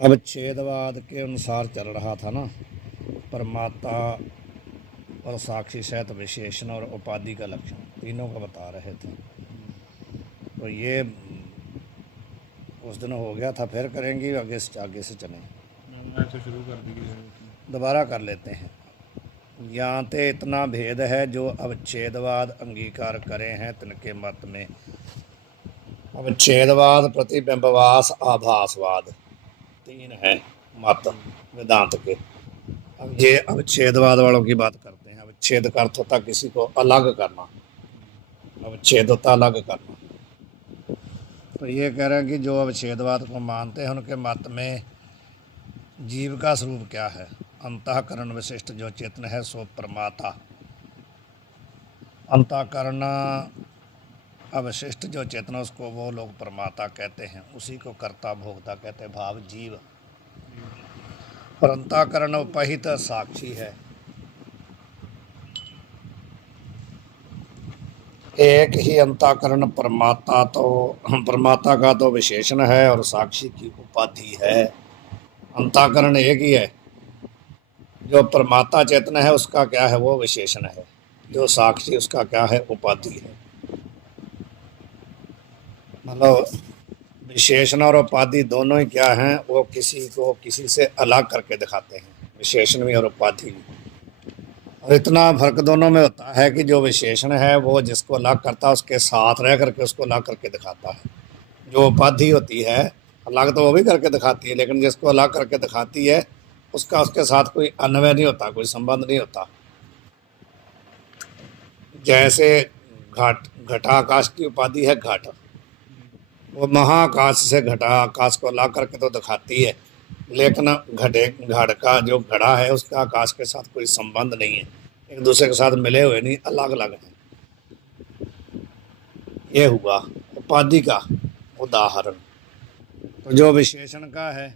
अब छेदवाद के अनुसार चल रहा था ना, प्रमाता और साक्षी सहित विशेषण और उपाधि का लक्षण तीनों का बता रहे थे। तो ये उस दिन हो गया था, फिर करेंगे आगे से चलें। तो शुरू कर दी, दोबारा कर लेते हैं। यहाँ ते इतना भेद है जो अवच्छेदवाद अंगीकार करे हैं तिनके मत में। अवच्छेदवाद, प्रतिबिंबवास, आभासवाद, तीन है मत वेदांत के। अब ये अवच्छेदवाद वालों की बात करते हैं। अवच्छेद का अर्थ होता किसी को अलग करना, अवच्छेद होता अलग करना। तो ये कह रहे हैं कि जो अवच्छेदवाद को मानते हैं उनके मत में जीव का स्वरूप क्या है। अंतःकरण विशिष्ट जो चेतन है सो प्रमाता। अंतःकरण अवशिष्ट जो चेतन उसको वो लोग प्रमाता कहते हैं, उसी को कर्ता भोक्ता कहते हैं, भाव जीव। और अंतःकरण उपहित साक्षी है। एक ही अंतःकरण प्रमाता का तो विशेषण है और साक्षी की उपाधि है। अंतःकरण एक ही है, जो प्रमाता चेतन है उसका क्या है, वो विशेषण है। जो साक्षी उसका क्या है, उपाधि है। मतलब विशेषण और उपाधि दोनों ही क्या हैं, वो किसी को किसी से अलग करके दिखाते हैं, विशेषण भी और उपाधि भी। और इतना फर्क दोनों में होता है कि जो विशेषण है वो जिसको अलग करता है उसके साथ रह करके उसको अलग करके दिखाता है। जो उपाधि होती है अलग तो वो भी करके दिखाती है, लेकिन जिसको अलग करके दिखाती है उसका उसके साथ कोई अन्वय नहीं होता, कोई संबंध नहीं होता। जैसे घटाकाश की उपाधि है घट, वो महाकाश से घटाकाश को ला करके तो दिखाती है, लेकिन घड़ का जो घड़ा है उसका आकाश के साथ कोई संबंध नहीं है, एक दूसरे के साथ मिले हुए नहीं, अलग अलग हैं। ये हुआ उपाधि का उदाहरण। तो जो विशेषण का है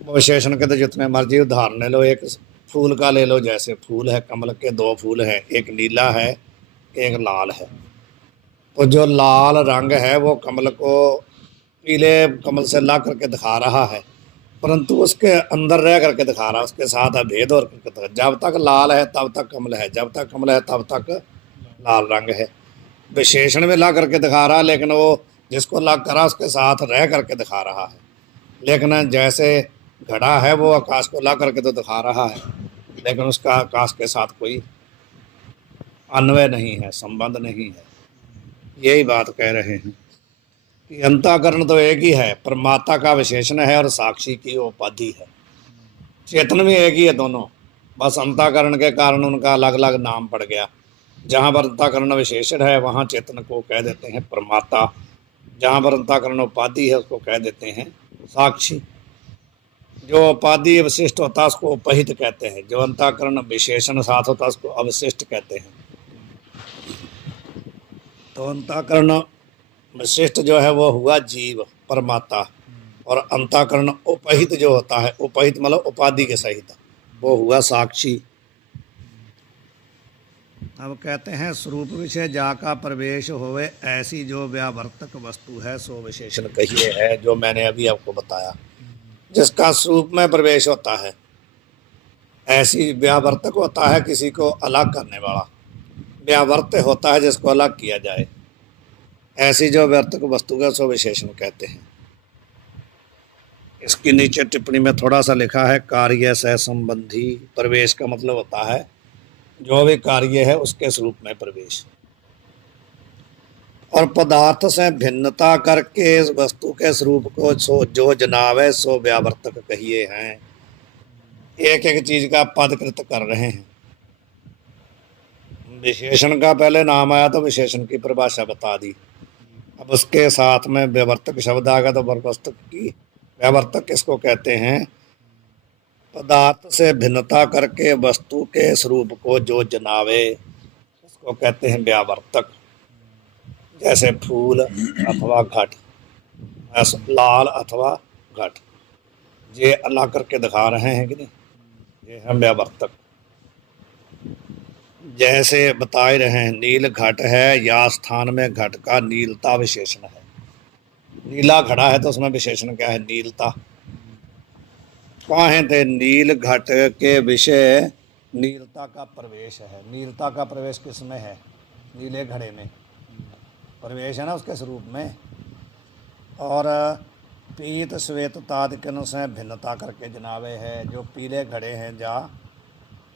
वो विशेषण के तो जितने मर्जी उदाहरण ले लो। एक फूल का ले लो, जैसे फूल है कमल के, दो फूल हैं, एक नीला है एक लाल है। तो जो लाल रंग है वो कमल को पीले कमल से ला करके दिखा रहा है, परंतु उसके अंदर रह करके दिखा रहा है, उसके साथ अभेद और जब तक लाल है तब तक कमल है, जब तक कमल है तब तक लाल रंग है। विशेषण में ला करके दिखा रहा है, लेकिन वो जिसको ला करा उसके साथ रह करके दिखा रहा है। लेकिन जैसे घड़ा है वो आकाश को ला करके तो दिखा रहा है, लेकिन उसका आकाश के साथ कोई अन्वय नहीं है, संबंध नहीं है। यही बात कह रहे हैं कि अंतःकरण तो एक ही है, प्रमाता का विशेषण है और साक्षी की उपाधि है। चेतन भी एक ही है दोनों, बस अंतःकरण के कारण उनका अलग अलग नाम पड़ गया। जहाँ पर अंतःकरण विशेषण है वहाँ चेतन को कह देते हैं प्रमाता, जहाँ पर अंतःकरण उपाधि है उसको कह देते हैं साक्षी। जो उपाधि विशिष्ट होता है उसको उपहित कहते हैं, जो अंतःकरण विशेषण साथ होता है उसको अवशिष्ट कहते हैं। तो अंतःकरण विशिष्ट जो है वो हुआ जीव परमाता, और अंतःकरण उपहित जो होता है, उपहित मतलब उपाधि के सहित, वो हुआ साक्षी। अब कहते हैं स्वरूप विषय जाका प्रवेश होवे ऐसी जो व्यावर्तक वस्तु है सो विशेषण कहिए है। जो मैंने अभी आपको बताया, जिसका स्वरूप में प्रवेश होता है, ऐसी व्यावर्तक होता है किसी को अलग करने वाला, व्यावर्त होता है जिसको अलग किया जाए। ऐसी जो व्यावर्तक वस्तु है सो विशेषण कहते हैं। इसके नीचे टिप्पणी में थोड़ा सा लिखा है कार्य से संबंधी। प्रवेश का मतलब होता है जो भी कार्य है उसके स्वरूप में प्रवेश। और पदार्थ से भिन्नता करके वस्तु के स्वरूप को सो जो जनावे सो व्यावर्तक कहिए हैं। एक एक चीज का पदकृत कर रहे हैं। विशेषण का पहले नाम आया तो विशेषण की परिभाषा बता दी, अब उसके साथ में व्यावर्तक शब्द आ गया तो व्यावर्तक की, व्यावर्तक किसको कहते हैं, पदार्थ से भिन्नता करके वस्तु के स्वरूप को जो जनावे उसको कहते हैं व्यावर्तक। जैसे फूल अथवा घट, लाल अथवा घट, ये अलग करके दिखा रहे हैं कि नहीं, ये हम व्यावर्तक। जैसे बता ही रहे हैं नील घट है, या स्थान में घट का नीलता विशेषण है। नीला घड़ा है तो उसमें विशेषण क्या है, नीलता। काहे ते नील घट के विषय नीलता का प्रवेश है। नीलता का प्रवेश किस में है? नीले घड़े में प्रवेश है ना उसके स्वरूप में। और पीत श्वेत तादिकन से भिन्नता करके जनावे है। जो पीले घड़े हैं या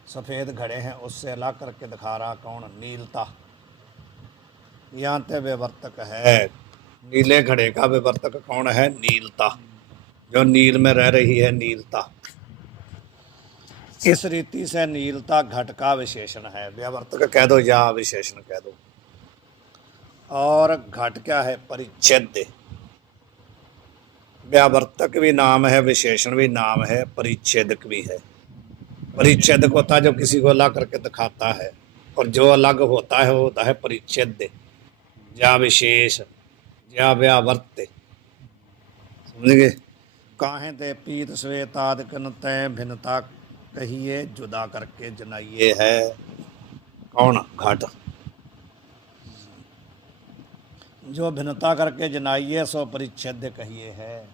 सफ़ेद घड़े हैं उससे अलग करके दिखा रहा कौन? नीलता। यहाँ ते विवर्तक है। नीले घड़े का विवर्तक कौन है? नीलता। जो नील में रह रही है नीलता। इस रीति से नीलता घट का विशेषण है। व्यावर्तक कह दो या विशेषण कह दो। और घट क्या है? परिच्छेद। व्यावर्तक भी नाम है, विशेषण भी नाम है, परिच्छेदक भी है। परिच्छेदक होता है जो किसी को अलग करके दिखाता है, और जो अलग होता है वो होता है परिच्छेद या विशेष या व्यावर्त। समझ। काहे ते पीत श्वेत आदिकन तय भिन्नता कहिए जुदा करके जनाइए है कौन? घट। जो भिन्नता करके जनाइए सो परिच्छेद कहिए है,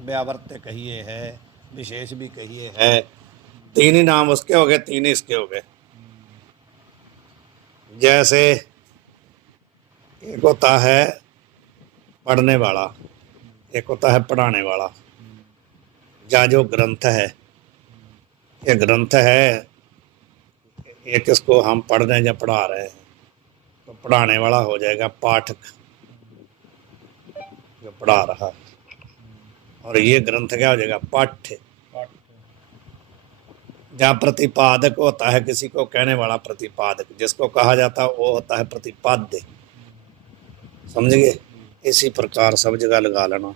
व्यावर्त कहिए है, विशेष भी कहिए है। तीन ही नाम उसके हो गए, तीन ही इसके हो गए। जैसे एक होता है पढ़ने वाला, एक होता है पढ़ाने वाला। या जो ग्रंथ है, ये ग्रंथ है, एक इसको हम पढ़ रहे हैं या पढ़ा रहे हैं, तो पढ़ाने वाला हो जाएगा पाठक जो पढ़ा रहा है। और ये ग्रंथ क्या हो जाएगा? पाठ्य। जहाँ प्रतिपादक होता है किसी को कहने वाला, प्रतिपादक जिसको कहा जाता है वो होता है प्रतिपाद्य। समझ गए? इसी प्रकार सब जगह लगा लेना।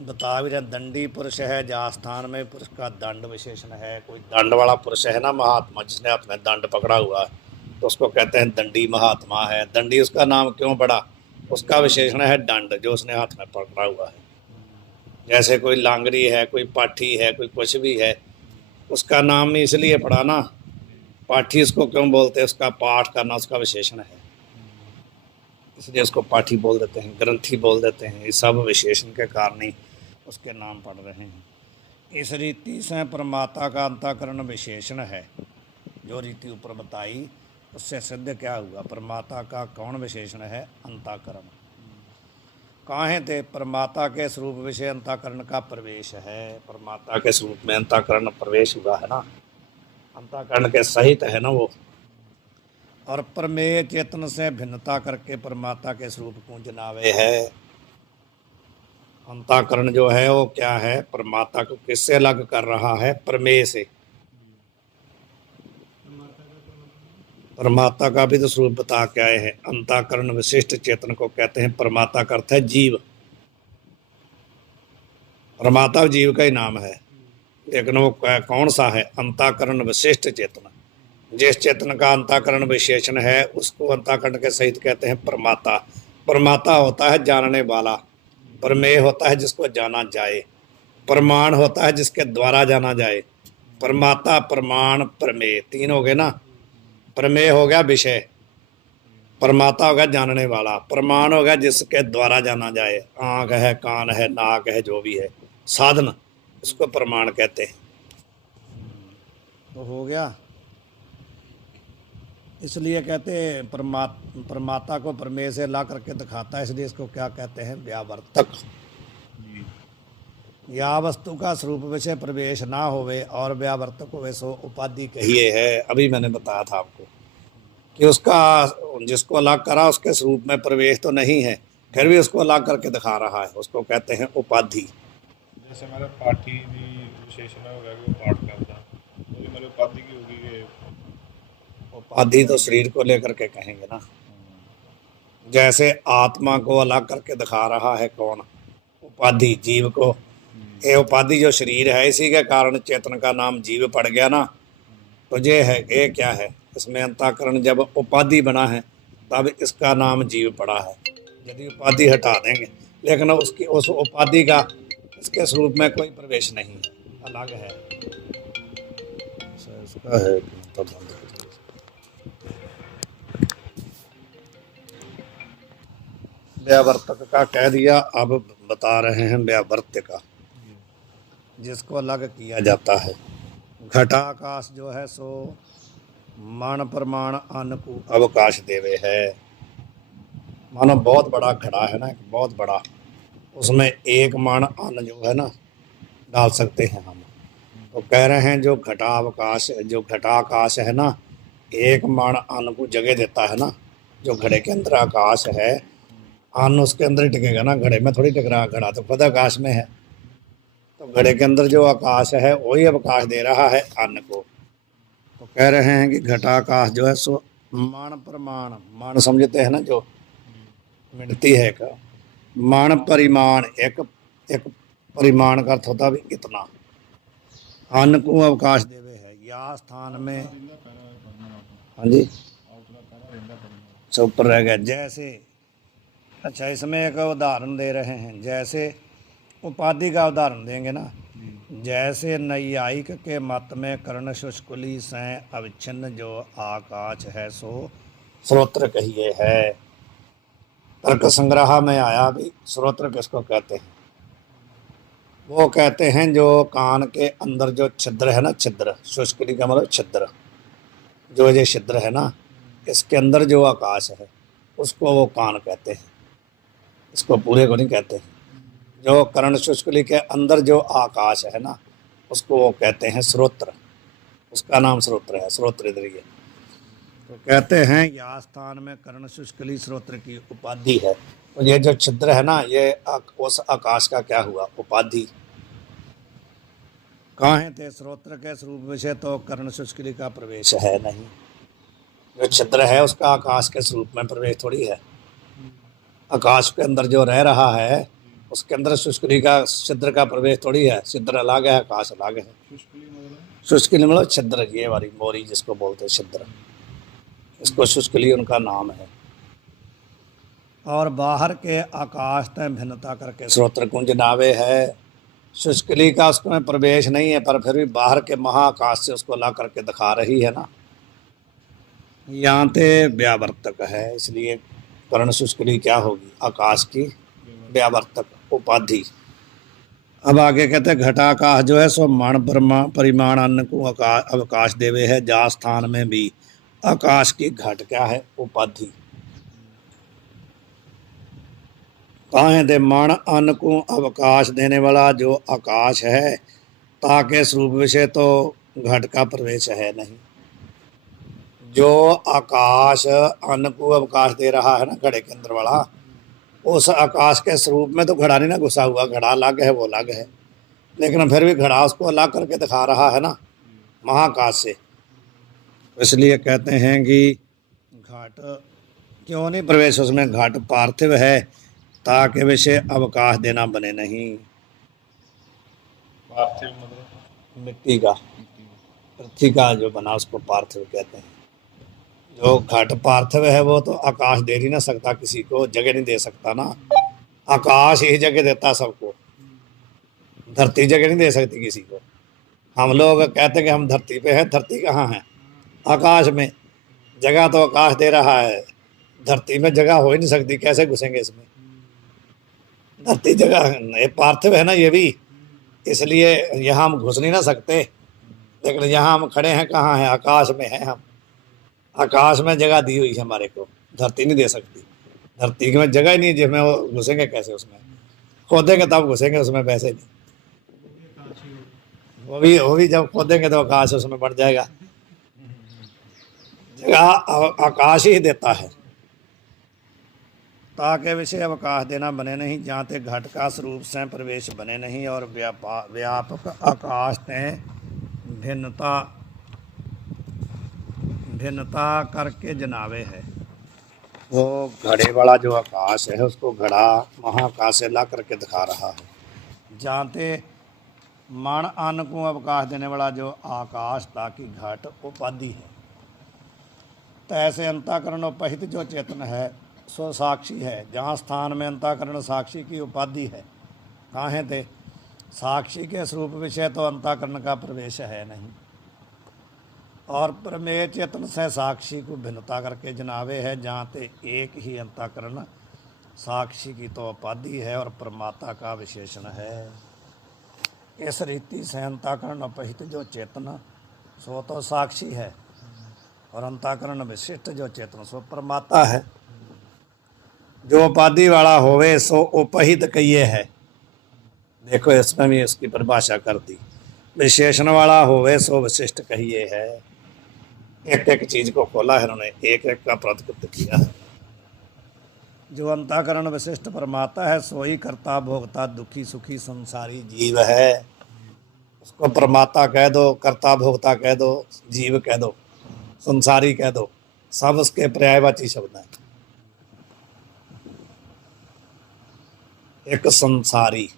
बता भी रहे दंडी पुरुष है, जहाँ स्थान में पुरुष का दंड विशेषण है। कोई दंड वाला पुरुष है ना, महात्मा जिसने अपने दंड पकड़ा हुआ है, तो उसको कहते हैं दंडी महात्मा है। दंडी उसका नाम क्यों पड़ा? उसका विशेषण है दंड, जो उसने हाथ में पकड़ा हुआ है। जैसे कोई लांगरी है, कोई पाठी है, कोई कुछ भी है, उसका नाम इसलिए पड़ा ना, पाठी उसको क्यों बोलते हैं? उसका पाठ करना उसका विशेषण है, इसलिए उसको पाठी बोल देते हैं, ग्रंथी बोल देते हैं। ये सब विशेषण के कारण ही उसके नाम पड़ रहे हैं। इस रीति से परमात्मा का अंतःकरण विशेषण है। जो रीति ऊपर बताई उससे सिद्ध क्या हुआ? परमात्मा का कौन विशेषण है? अंतःकरण। काहे ते परमात्मा के स्वरूप विषय अंतःकरण का प्रवेश है। परमात्मा के स्वरूप में अंतःकरण प्रवेश हुआ है ना, अंतःकरण के सहित है ना वो। और प्रमेय चेतन से भिन्नता करके परमात्मा के स्वरूप को जनावे है। अंतःकरण जो है वो क्या है? परमात्मा को किससे अलग कर रहा है? प्रमेय से। परमात्मा का भी तो स्वरूप बता के आए हैं। अंतःकरण विशिष्ट चेतन को कहते हैं। परमात्मा का अर्थ है जीव। परमात्मा जीव का ही नाम है, लेकिन वो कौन सा है? अंतःकरण विशिष्ट चेतन। जिस चेतन का अंतःकरण विशेषण है उसको अंतःकरण के सहित कहते हैं परमात्मा। परमात्मा होता है जानने वाला, प्रमेय होता है जिसको जाना जाए, प्रमाण होता है जिसके द्वारा जाना जाए। परमात्मा, प्रमाण, प्रमेय तीन हो गए ना। प्रमेय हो गया विषय, परमात्मा हो गया जानने वाला, प्रमाण हो गया जिसके द्वारा जाना जाए। आँख है, कान है, नाक है, जो भी है साधन, उसको प्रमाण कहते हैं। तो हो गया। इसलिए कहते हैं परमात्मा को प्रमेय से ला करके दिखाता है, इसलिए इसको क्या कहते हैं? व्यावर्तक। या वस्तु का स्वरूप विषय प्रवेश ना होवे और व्यावर्तक होवे सो उपाधि कहिए है। अभी मैंने बताया था आपको कि उसका जिसको अलग करा उसके स्वरूप में प्रवेश तो नहीं है, फिर भी उसको अलग करके दिखा रहा है, उसको कहते हैं उपाधि। जैसे मतलब पाठी भी विशेषण हो गया कि वो पाठ करता, तो ये मतलब उपाधि की होगी कि उपाधि तो शरीर को लेकर के कहेंगे ना। जैसे आत्मा को अलग करके दिखा रहा है कौन? उपाधि, जीव को। ये उपाधि जो शरीर है इसी के कारण चेतन का नाम जीव पड़ गया ना। तो ये है, ये क्या है? इसमें अंतःकरण जब उपाधि बना है तब इसका नाम जीव पड़ा है। यदि उपाधि हटा देंगे, लेकिन उसकी उस उपाधि का इसके स्वरूप में कोई प्रवेश नहीं है, अलग है। इसका है तो बंद कर दो। व्यावर्तक का कह दिया, अब बता रहे हैं व्यावर्त्य का। जिसको अलग किया जाता है। घटाकाश जो है सो मान प्रमाण अन्न को अवकाश देवे है। मानो बहुत बड़ा घड़ा है ना, एक बहुत बड़ा, उसमें एक मान अन्न जो है ना डाल सकते हैं हम। तो कह रहे हैं जो घटावकाश, जो घटाकाश है ना, एक मान अन्न को जगह देता है ना। जो घड़े के अंदर आकाश है, अन्न उसके अंदर ही टिकेगा ना, घड़े में थोड़ी टिक रहा। घड़ा तो खुद आकाश में है। तो घड़े के अंदर जो आकाश है वही अवकाश दे रहा है अन्न को। तो कह रहे हैं कि घटाकाश जो है सो मान प्रमाण, मान समझते हैं ना, जो मिटती है का मान परिमाण, एक एक परिमाण का अर्थ होता भी इतना, अन्न को अवकाश देवे है या स्थान में। हाँ जी, सब ऊपर रह गया। जैसे, अच्छा इसमें एक उदाहरण दे रहे हैं, जैसे उपाधि का उदाहरण देंगे ना। जैसे नैयायिक के मत में कर्ण शुष्कुली से अविच्छिन्न जो आकाश है सो श्रोत्र कहिए है। तर्क संग्रह में आया भी श्रोत्र किसको कहते हैं। वो कहते हैं जो कान के अंदर जो छिद्र है ना, छिद्र, शुष्कुली का मतलब छिद्र, जो ये छिद्र है ना, इसके अंदर जो आकाश है उसको वो कान कहते हैं, इसको पूरे को नहीं कहते हैं। जो कर्ण शुष्कुली के अंदर जो आकाश है ना उसको वो कहते हैं श्रोत्र, उसका नाम श्रोत्र है, श्रोत्र इंद्रिय। तो कहते हैं या स्थान में कर्ण शुष्कुली श्रोत्र की उपाधि है। तो ये जो छिद्र है ना, ये उस आकाश का क्या हुआ, उपाधि। कहाँ थे श्रोत्र के स्वरूप विषय तो कर्ण शुष्कुली का प्रवेश है नहीं। जो छिद्र है उसका आकाश के स्वरूप में प्रवेश थोड़ी है। आकाश के अंदर जो रह रहा है उसके अंदर शुष्कुली का, छिद्र का प्रवेश थोड़ी है। छिद्र अलग है, आकाश अलग है। शुष्कुली मतलब छिद्र, ये वाली मोरी जिसको बोलते हैं छिद्र, इसको शुष्कुली उनका नाम है। और बाहर के आकाश तय भिन्नता करके श्रोत्र कुंज नावे है। शुष्कुली का उसमें प्रवेश नहीं है, पर फिर भी बाहर के महाआकाश से उसको ला करके दिखा रही है ना। यहाँ पे व्यावर्तक है, इसलिए कर्ण शुष्कुली क्या होगी, आकाश की व्यावर्तक उपाधि। अब आगे कहते हैं घटाकाश जो है सो मान परिमाण अन्न को अवकाश देवे है। जा स्थान में भी आकाश की घट क्या है, उपाधि। कहाँ है दे मान अन्न को अवकाश देने वाला जो आकाश है, ताके स्वरूप विषय तो घट का प्रवेश है नहीं। जो आकाश अन्न को अवकाश दे रहा है ना घड़े के अंदर वाला, उस आकाश के स्वरूप में तो घड़ा नहीं ना घुसा हुआ। घड़ा अलग है, वो अलग है, लेकिन फिर भी घड़ा उसको अलग करके दिखा रहा है ना महाकाश से। इसलिए कहते हैं कि घाट क्यों नहीं प्रवेश उसमें, घाट पार्थिव है ताकि विषय अवकाश देना बने नहीं। पार्थिव मतलब मिट्टी का, पृथ्वी का जो बना उसको पार्थिव कहते हैं। जो घट पार्थिव है वो तो आकाश दे ही ना सकता किसी को, जगह नहीं दे सकता ना। आकाश ही जगह देता सबको, धरती जगह नहीं दे सकती किसी को। हम लोग कहते हैं कि हम धरती पे हैं, धरती कहाँ है, आकाश में। जगह तो आकाश दे रहा है, धरती में जगह हो ही नहीं सकती, कैसे घुसेंगे इसमें। धरती जगह, ये पार्थिव है ना ये भी, इसलिए यहाँ हम घुस नहीं ना सकते। लेकिन यहाँ हम खड़े हैं कहाँ हैं, आकाश में हैं हम। आकाश में जगह दी हुई है हमारे को, धरती नहीं दे सकती। धरती में जगह ही नहीं, जिसमें वो घुसेंगे कैसे, उसमें खोदेंगे तब घुसेंगे, उसमें वैसे नहीं। वो भी जब खोदेंगे तो आकाश उसमें बढ़ जाएगा। जगह आकाश ही देता है। ताके विषय अवकाश देना बने नहीं, जाते घट का स्वरूप से प्रवेश बने नहीं। और व्यापक आकाश ने भिन्नता करके जनावे है। वो घड़े वाला जो आकाश है उसको घड़ा महाकाश से ला करके दिखा रहा है। जाते मान अन्न को अवकाश देने वाला जो आकाश ताकि घट उपाधि है। तो ऐसे अंतःकरण उपहित जो चेतन है सो साक्षी है। जहाँ स्थान में अंतःकरण साक्षी की उपाधि है, कहाँ थे साक्षी के स्वरूप विषय तो अंतःकरण का प्रवेश है नहीं। और प्रमेय चेतन से साक्षी को भिन्नता करके जनावे है। जहाँ ते एक ही अंतःकरण साक्षी की तो उपाधि है और परमात्मा का विशेषण है। इस रीति से अंताकरण अपहित जो चेतन सो तो साक्षी है, और अंताकरण विशिष्ट जो चेतन सो परमात्मा है। जो उपाधि वाला होवे सो उपहित कहिए है। देखो इसमें भी इसकी परिभाषा कर दी। विशेषण वाला होवे सो विशिष्ट कहिए है। एक एक चीज को खोला है उन्होंने, एक एक का प्रतिकृत किया है। जो अंताकरण विशिष्ट परमात्मा है सो ही कर्ता भोक्ता दुखी सुखी संसारी जीव है। उसको परमात्मा कह दो, कर्ता भोक्ता कह दो, जीव कह दो, संसारी कह दो, सब उसके पर्यायवाची शब्द हैं। एक संसारी,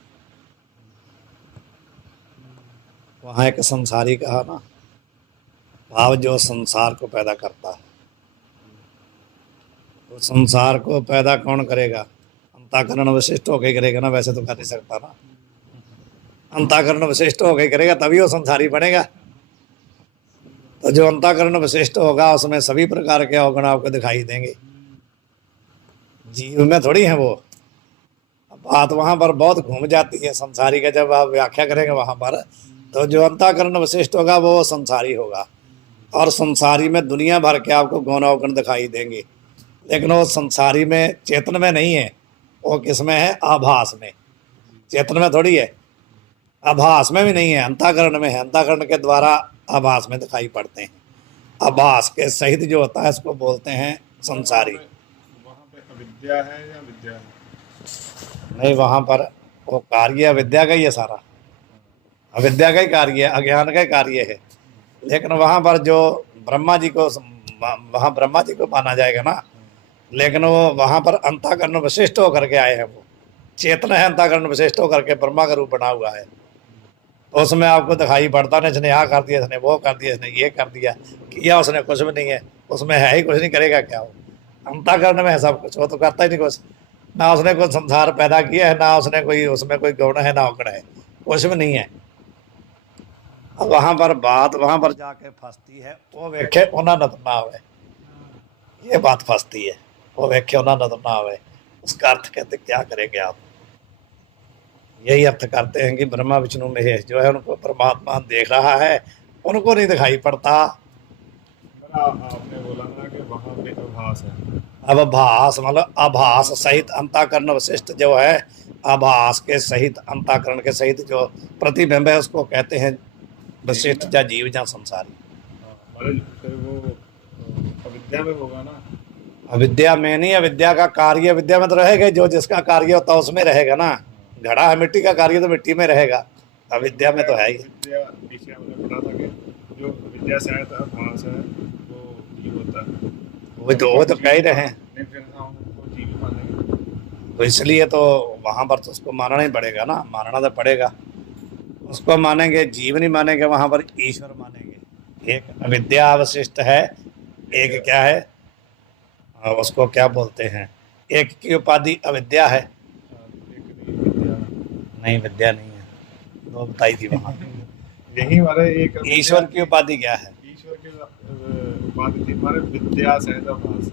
वहां एक संसारी कहा ना, भाव जो संसार को पैदा करता है। तो संसार को पैदा कौन करेगा? अंताकरण विशिष्ट होकर करेगा ना, वैसे तो कर नहीं सकता ना। अंताकरण विशिष्ट होकर करेगा तभी वो संसारी बनेगा। तो जो अंताकरण विशिष्ट होगा उसमें सभी प्रकार के अवगुण आपको दिखाई देंगे। जीव में थोड़ी है वो। बात वहां पर बहुत घूम जाती है संसारी का, जब आप व्याख्या करेंगे वहां पर, तो जो अंताकरण विशिष्ट होगा वो संसारी होगा। और संसारी में दुनिया भर के आपको गुण अवगुण दिखाई देंगे, लेकिन वो संसारी में चेतन में नहीं है। वो किस में है? आभास में। चेतन में थोड़ी है, आभास में भी नहीं है, अंताकरण में है। अंताकरण के द्वारा आभास में दिखाई पड़ते हैं। आभास के सहित जो होता है उसको बोलते हैं संसारी। वहाँ पे अविद्या है या विद्या है? नहीं, वहाँ पर वो कार्य अविद्या का ही है सारा। अविद्या का ही कार्य है, अज्ञान का ही कार्य है। लेकिन वहाँ पर जो ब्रह्मा जी को, वहाँ ब्रह्मा जी को माना जाएगा ना, लेकिन वो वहाँ पर अंताकरण विशिष्ट होकर के आए हैं। वो चेतन है, अंताकरण विशिष्ट होकर के ब्रह्मा का रूप बना हुआ है। तो उसमें आपको दिखाई पड़ता नहीं, इसने यहाँ कर दिया, इसने वो कर दिया, इसने ये कर दिया, किया उसने कुछ भी नहीं है। उसमें है ही कुछ नहीं, करेगा क्या वो? अंताकरण में है सब कुछ, वो तो करता ही नहीं कुछ। ना उसने कोई संसार पैदा किया है, ना उसने कोई, उसमें कोई गौण है, ना अवगुण है, कुछ भी नहीं है। अब वहाँ पर बात वहाँ पर जाके फंसती है, वो वेखे उन्हें नजर ना आवे। ये बात फंसती है, वो वेखे उन्हें नजर ना आवे। उसका अर्थ कहते क्या करेंगे आप? यही अर्थ करते हैं कि ब्रह्मा विष्णु महेश जो है उनको परमात्मा देख रहा है, उनको नहीं दिखाई पड़ता। आपने बोला ना कि वहाँ पे आभास है। अब आभास मतलब आभास सहित अंताकरण विशिष्ट जो है, आभास के सहित, अंताकरण के सहित जो प्रतिबिंब है उसको कहते हैं विशिष्ट, या जीव या संसारी। मतलब फिर वो अविद्या में होगा ना? अविद्या में नहीं, अविद्या का कार्य विद्या में तो रहेगा। जो जिसका कार्य होता है उसमें रहेगा ना। घड़ा है मिट्टी का, कार्य तो मिट्टी में रहेगा। अविद्या में तो है ही। विद्या पीछे हमने पढ़ा था कि जो विद्या से आता है आभास है वो जीव होता है। वो तो कह ही रहे हैं। नहीं, फिर हम उनको जीव मानेंगे। तो इसलिए तो वहाँ पर तो उसको मानना ही पड़ेगा ना, मानना तो पड़ेगा। उसको मानेंगे, जीव नहीं मानेंगे, वहाँ पर ईश्वर मानेंगे। एक अविद्या अवशिष्ट है, एक क्या है, उसको क्या बोलते हैं, एक की उपाधि अविद्या है। एक भी विद्या नहीं, विद्या नहीं है, दो बताई थी वहाँ। यही हमारे एक ईश्वर की उपाधि क्या है? ईश्वर की उपाधि थी हमारे विद्या सहित आभास।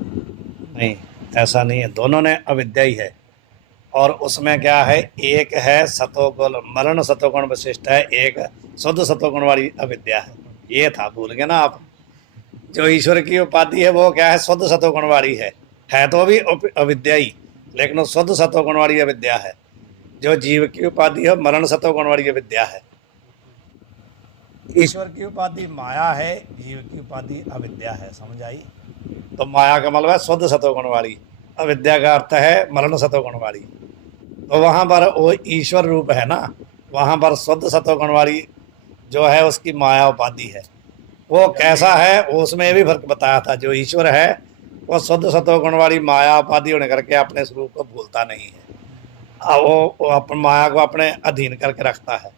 नहीं, ऐसा नहीं है, दोनों ने अविद्या ही है। और उसमें क्या है, एक है सतोगुण, मरण सतोगुण विशिष्ट है, एक शुद्ध सतोगुण वाली अविद्या है। ये था, भूल गए ना आप। जो ईश्वर की उपाधि है वो क्या है, शुद्ध सतोगुण वाली है तो भी अविद्या ही, लेकिन वो शुद्ध सतोगुण वाली अविद्या है। जो जीव की उपाधि है मरण सतोगुण वाली अविद्या है। ईश्वर की उपाधि माया है, जीव की उपाधि अविद्या है। समझ आई? तो माया का मतलब है शुद्ध सतोगुण वाली, अविद्या का अर्थ है मरण सतोगुण वाली। तो वहाँ पर वो ईश्वर रूप है ना, वहाँ पर शुद्ध सतोगुण वाली जो है उसकी माया उपाधि है। वो कैसा है उसमें ये भी फर्क बताया था। जो ईश्वर है वो शुद्ध सतोगुण वाली माया उपाधि होने करके अपने स्वरूप को भूलता नहीं है। वो अपने माया को अपने अधीन करके रखता है।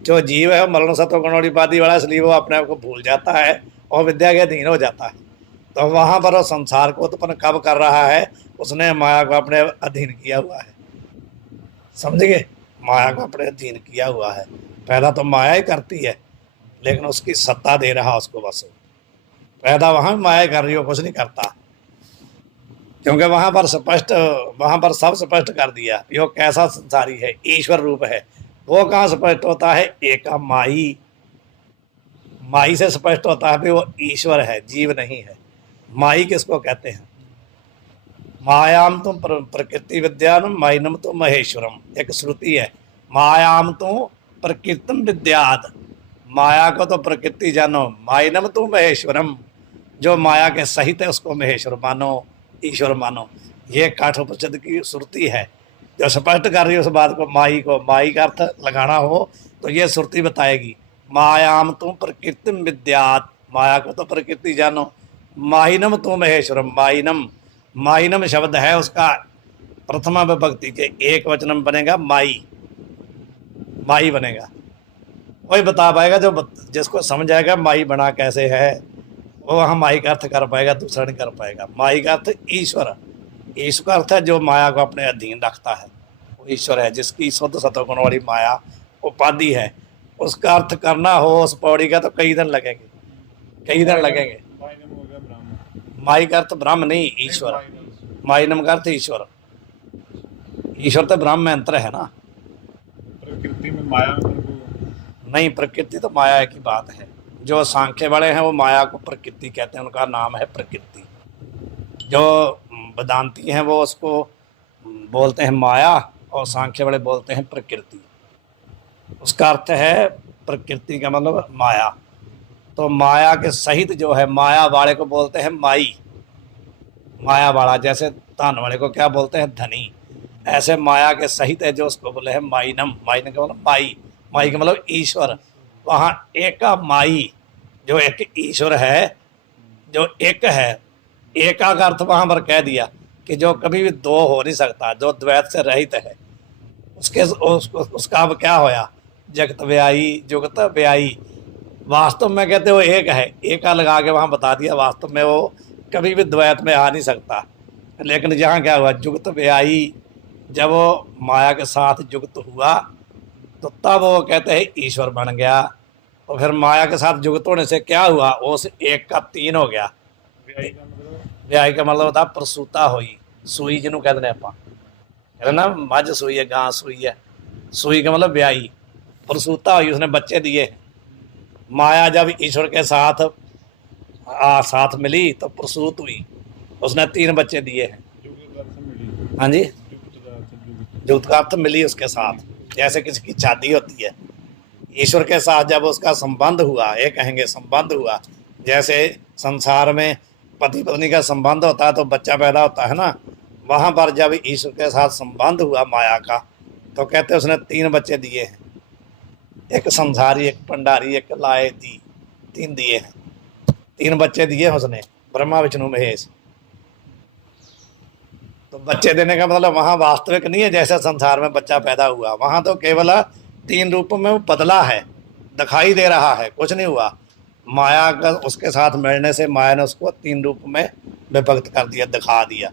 जो जीव है वो मरण सतोगुण वाली उपाधि वाला, इसलिए वो अपने आप को भूल जाता है और विद्या के अधीन हो जाता है। तो वहाँ पर वो संसार को उत्पन्न कब कर रहा है, उसने माया को अपने अधीन किया हुआ है। समझ गए? माया को अपने अधीन किया हुआ है। पैदा तो माया ही करती है, लेकिन उसकी सत्ता दे रहा उसको बस। पैदा वहाँ भी माया कर रही हो, कुछ नहीं करता। क्योंकि वहाँ पर सब स्पष्ट कर दिया यो कैसा संसारी है, ईश्वर रूप है। वो कहाँ स्पष्ट होता है? एका माई, माई से स्पष्ट होता है कि वो ईश्वर है, जीव नहीं है। माई किसको कहते हैं? मायाम तुम प्रकृति विद्यानम माइनम तो महेश्वरम, एक श्रुति है। मायाम तो प्रकृतम विद्याद, माया को तो प्रकृति जानो, माइनम तो महेश्वरम, जो माया के सहित है उसको महेश्वर मानो, ईश्वर मानो। ये काठोपनिषद की श्रुति है जो स्पष्ट कर रही है उस बात को। माई को, माई का अर्थ लगाना हो तो ये श्रुति बताएगी। मायाम तुम प्रकृतिम विद्यात, माया को तो प्रकृति जानो, माइनम तो महेश्वरम, माइनम, माइनम शब्द है उसका प्रथमा विभक्ति के एक वचन में बनेगा माई, माई बनेगा। वही बता पाएगा जो जिसको समझ आएगा माई बना कैसे है, वो वहाँ माई का अर्थ कर पाएगा, दूसरा नहीं कर पाएगा। माई का अर्थ ईश्वर, ईश्वर का अर्थ है जो माया को अपने अधीन रखता है, वो ईश्वर है जिसकी शुद्ध सतोगुण वाली माया उपाधि है। उसका अर्थ करना हो उस पौड़ी का तो कई दिन लगेंगे, कई दिन लगेंगे। माइनम हो गया ब्राह्मण, माई का अर्थ ब्रह्म नहीं, ईश्वर। माइनम का अर्थ ईश्वर, ईश्वर तो ब्रह्म में अंतर है ना। प्रकृति में माया में मेरे को नहीं, प्रकृति तो माया की बात है। जो सांख्य वाले हैं वो माया को प्रकृति कहते हैं, उनका नाम है प्रकृति। जो वेदांती हैं वो उसको बोलते हैं माया, और सांख्य वाले बोलते हैं प्रकृति। उसका अर्थ है प्रकृति का मतलब माया। तो माया के सहित जो है, माया वाले को बोलते हैं माई, माया वाला। जैसे धन वाले को क्या बोलते हैं? धनी। ऐसे माया के सहित है जो उसको बोले हैं माइनम, माइनम का मतलब माई, माई का मतलब ईश्वर। वहाँ एका माई, जो एक ईश्वर है, जो एक है, एका का अर्थ वहाँ पर कह दिया कि जो कभी भी दो हो नहीं सकता, जो द्वैत से रहित है। उसका अब क्या होया? जगत व्यायी, जुगत व्यायी। वास्तव में कहते वो एक है, एका लगा के वहाँ बता दिया, वास्तव में वो कभी भी द्वैत में आ नहीं सकता। लेकिन जहाँ क्या हुआ? जुगत व्यायी, जब वो माया के साथ जुगत हुआ तो तब वो कहते हैं ईश्वर बन गया। तो फिर माया के साथ जुगत होने से क्या हुआ? उस एक का तीन हो गया। व्याय का मतलब व्याय का मतलब होता प्रसूता हुई, सुई जिन्हों कहते हैं आप है ना, मझ सुई है, गां सुई है। सुई का मतलब व्याई, प्रसूता हुई, उसने बच्चे दिए। माया जब ईश्वर के साथ साथ मिली तो प्रसूत हुई, उसने 3 बच्चे दिए हैं। जुगत अर्थ मिली, हाँ जी, जुगत का अर्थ जुगत, जुगत का अर्थ मिली उसके साथ। जैसे किसी की शादी होती है, ईश्वर के साथ जब उसका संबंध हुआ, ये कहेंगे संबंध हुआ। जैसे संसार में पति पत्नी का संबंध होता है तो बच्चा पैदा होता है ना, वहाँ पर जब ईश्वर के साथ संबंध हुआ माया का तो कहते हैं उसने 3 बच्चे दिए हैं। एक संसारी, एक पंडारी, एक लायती, 3 दिए हैं। 3 बच्चे दिए उसने, ब्रह्मा विष्णु महेश। तो बच्चे देने का मतलब वहाँ वास्तविक नहीं है जैसे संसार में बच्चा पैदा हुआ, वहाँ तो केवल 3 रूपों में वो बदला है, दिखाई दे रहा है, कुछ नहीं हुआ। माया का उसके साथ मिलने से माया ने उसको 3 रूप में विभक्त कर दिया, दिखा दिया।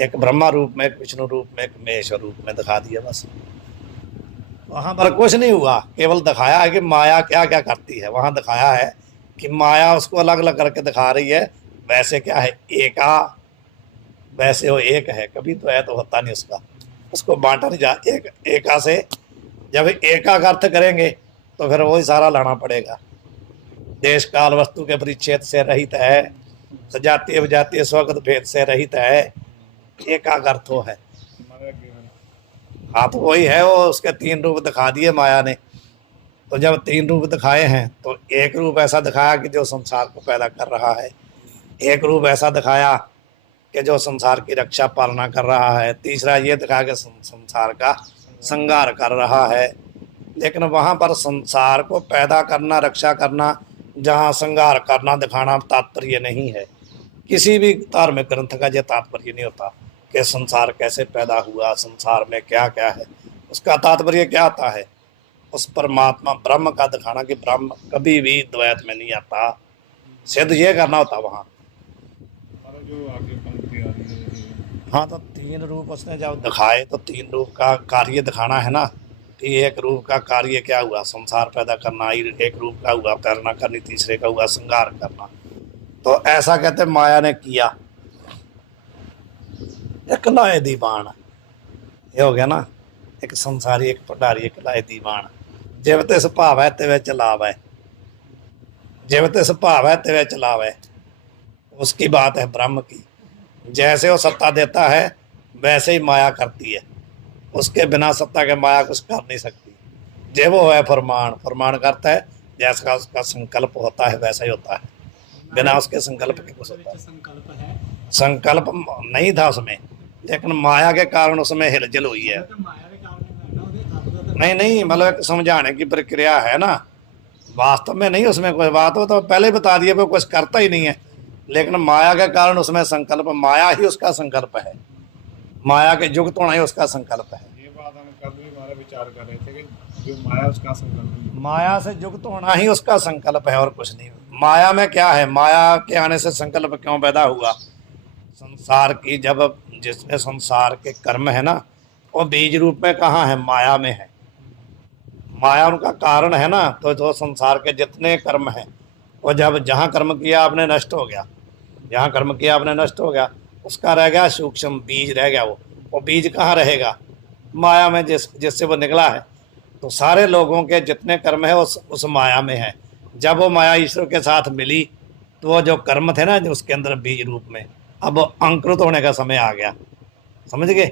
एक ब्रह्मा रूप में, एक विष्णु रूप में, एक महेश्वर रूप में दिखा दिया बस। वहाँ पर कुछ नहीं हुआ, केवल दिखाया है कि माया क्या क्या करती है। वहाँ दिखाया है कि माया उसको अलग अलग करके दिखा रही है। वैसे क्या है? एका, वैसे वो एक है, कभी तो है तो होता नहीं उसका, उसको बांटा नहीं जा। एका से जब एका का अर्थ करेंगे तो फिर वही सारा लाना पड़ेगा। देश काल वस्तु के परिच्छेद से रहित है, सजातीय विजातीय स्वगत भेद से रहित है, एका का अर्थ है। हमारा ज्ञान हाँ तो वही है, वो उसके 3 रूप दिखा दिए माया ने। तो जब 3 रूप दिखाए हैं तो एक रूप ऐसा दिखाया कि जो संसार को पैदा कर रहा है, एक रूप ऐसा दिखाया कि जो संसार की रक्षा पालना कर रहा है, तीसरा ये दिखाया कि संसार का संहार कर रहा है। लेकिन वहाँ पर संसार को पैदा करना, रक्षा करना, जहाँ संहार करना दिखाना तात्पर्य नहीं है। किसी भी धार्मिक ग्रंथ का यह तात्पर्य नहीं होता कि संसार कैसे पैदा हुआ, संसार में क्या क्या है। उसका तात्पर्य क्या आता है? उस परमात्मा ब्रह्म का दिखाना कि ब्रह्म कभी भी द्वैत में नहीं आता, सिद्ध ये करना होता वहाँ। हमारा जो आगे पंक्ति आ रही है, हाँ तो 3 रूप उसने जब दिखाए तो 3 रूप का कार्य दिखाना है ना, कि एक रूप का कार्य क्या हुआ? संसार पैदा करना। एक रूप का हुआ प्रेरणा करनी, तीसरे का हुआ संहार करना। तो ऐसा कहते माया ने किया। एक लाए दी बाण, ये हो गया ना। एक संसारी एक भंडारी एक लाए दीवान। जिव तिस भावै तिवै चलावै, जिव तिस भावै तिवै चलावै, उसकी बात है ब्रह्म की। जैसे वो सत्ता देता है वैसे ही माया करती है, उसके बिना सत्ता के माया कुछ कर नहीं सकती। जे वो है फरमान, फरमान करता है, जैसा उसका संकल्प होता है वैसा ही होता है, बिना उसके संकल्प के कुछ होता है। संकल्प है, संकल्प नहीं था उसमें, लेकिन माया के कारण उसमें हिलजुल हुई है। तो माया के कारण है ना, ਉਹਦੇ ਹੱਥ ਦਾ ਤਾਂ नहीं नहीं, मतलब एक समझाने की प्रक्रिया है ना, वास्तव में नहीं उसमें कोई बात हो तो पहले ही बता दिया, वो कुछ करता ही नहीं है, लेकिन माया के कारण उसमें संकल्प, माया ही उसका संकल्प है, माया के युक्त होना ही उसका संकल्प है। ये बात हम कल भी हमारा विचार कर रहे थे कि जो माया उसका संकल्प नहीं है। माया से युक्त होना ही उसका संकल्प है और कुछ नहीं। माया में क्या है, माया के आने से संकल्प क्यों पैदा हुआ? संसार की जब, जिसमें संसार के कर्म है ना, वो बीज रूप में कहाँ है? माया में है। माया उनका कारण है ना, तो जो संसार के जितने कर्म हैं वो जब जहाँ कर्म किया आपने नष्ट हो गया, जहाँ कर्म किया आपने नष्ट हो गया, उसका रह गया सूक्ष्म बीज रह गया। वो बीज कहाँ रहेगा? माया में, जिससे वो निकला है। तो सारे लोगों के जितने कर्म है उस माया में है। जब वो माया ईश्वर के साथ मिली तो वो जो कर्म थे ना, जो उसके अंदर बीज रूप में, अब अंकुरित होने का समय आ गया। समझ गए?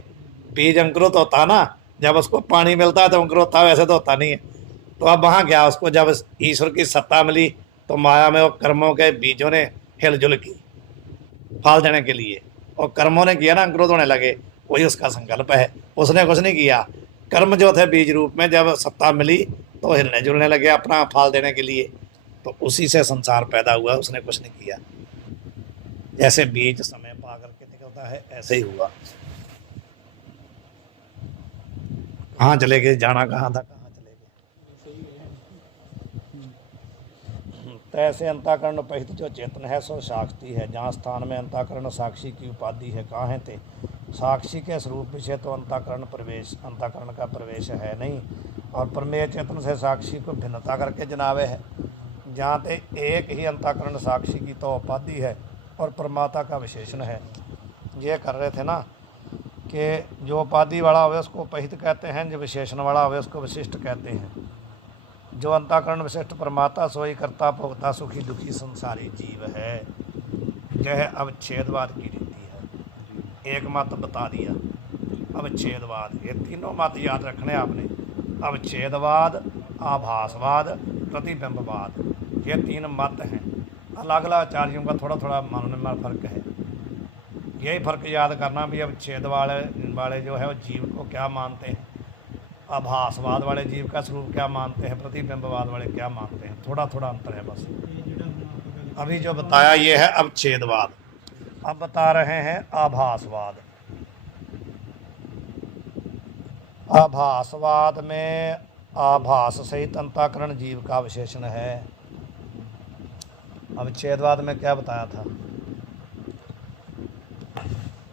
बीज अंकुरित होता ना, जब उसको पानी मिलता है तो अंकुरित होता, वैसे तो होता नहीं है। तो अब वहाँ क्या, उसको जब ईश्वर की सत्ता मिली तो माया में वो कर्मों के बीजों ने हिलजुल की फल देने के लिए, और कर्मों ने किया ना, अंकुरित होने लगे, वही उसका संकल्प है। उसने कुछ नहीं किया, कर्म जो थे बीज रूप में जब सत्ता मिली तो हिलने जुलने लगे अपना फल देने के लिए, तो उसी से संसार पैदा हुआ, उसने कुछ नहीं किया। जैसे बीज समय पा करके निकलता है ऐसे ही हुआ। कहाँ चले गए, जाना कहाँ था, कहाँ चले गए? सही है। तैसे अंताकरण उपहित जो चेतन है सो साक्षी है। जहाँ स्थान में अंताकरण साक्षी की उपाधि है, कहाँ है थे? साक्षी के स्वरूप विषय तो अंताकरण प्रवेश, अंताकरण का प्रवेश है नहीं, और प्रमेय चेतन से साक्षी को भिन्नता करके जनावे है। जहाँ ते एक ही अंताकरण साक्षी की तो उपाधि है और परमात्मा का विशेषण है। ये कर रहे थे ना कि जो उपाधि वाला होवे उसको उपहित कहते हैं, जो विशेषण वाला होवे उसको विशिष्ट कहते हैं। जो अंताकरण विशिष्ट परमात्मा सोई करता भोगता सुखी दुखी संसारी जीव है। यह अवच्छेदवाद की रीति है। एक मत बता दिया, अवच्छेदवाद, ये तीनों मत याद रखने आपने। अवच्छेदवाद, आभासवाद, प्रतिबिंबवाद, ये तीन मत हैं। अलग अलग आचार्यों का थोड़ा थोड़ा मानने में फर्क है। यही फर्क याद करना भी, अवच्छेद वाले जो है वो जीव को क्या मानते हैं, आभासवाद वाले जीव का स्वरूप क्या मानते हैं, प्रतिबिंबवाद वाले क्या मानते हैं, थोड़ा थोड़ा अंतर है बस। ये ਜਿਹੜਾ ਹੁਣ ਆਪਾਂ ਗੱਲ अभी जो बताया ये है अवच्छेदवाद, अब बता रहे हैं आभासवाद। आभासवाद में आभास सहित अंताकरण जीव का विशेषण है। अवच्छेदवाद में क्या बताया था,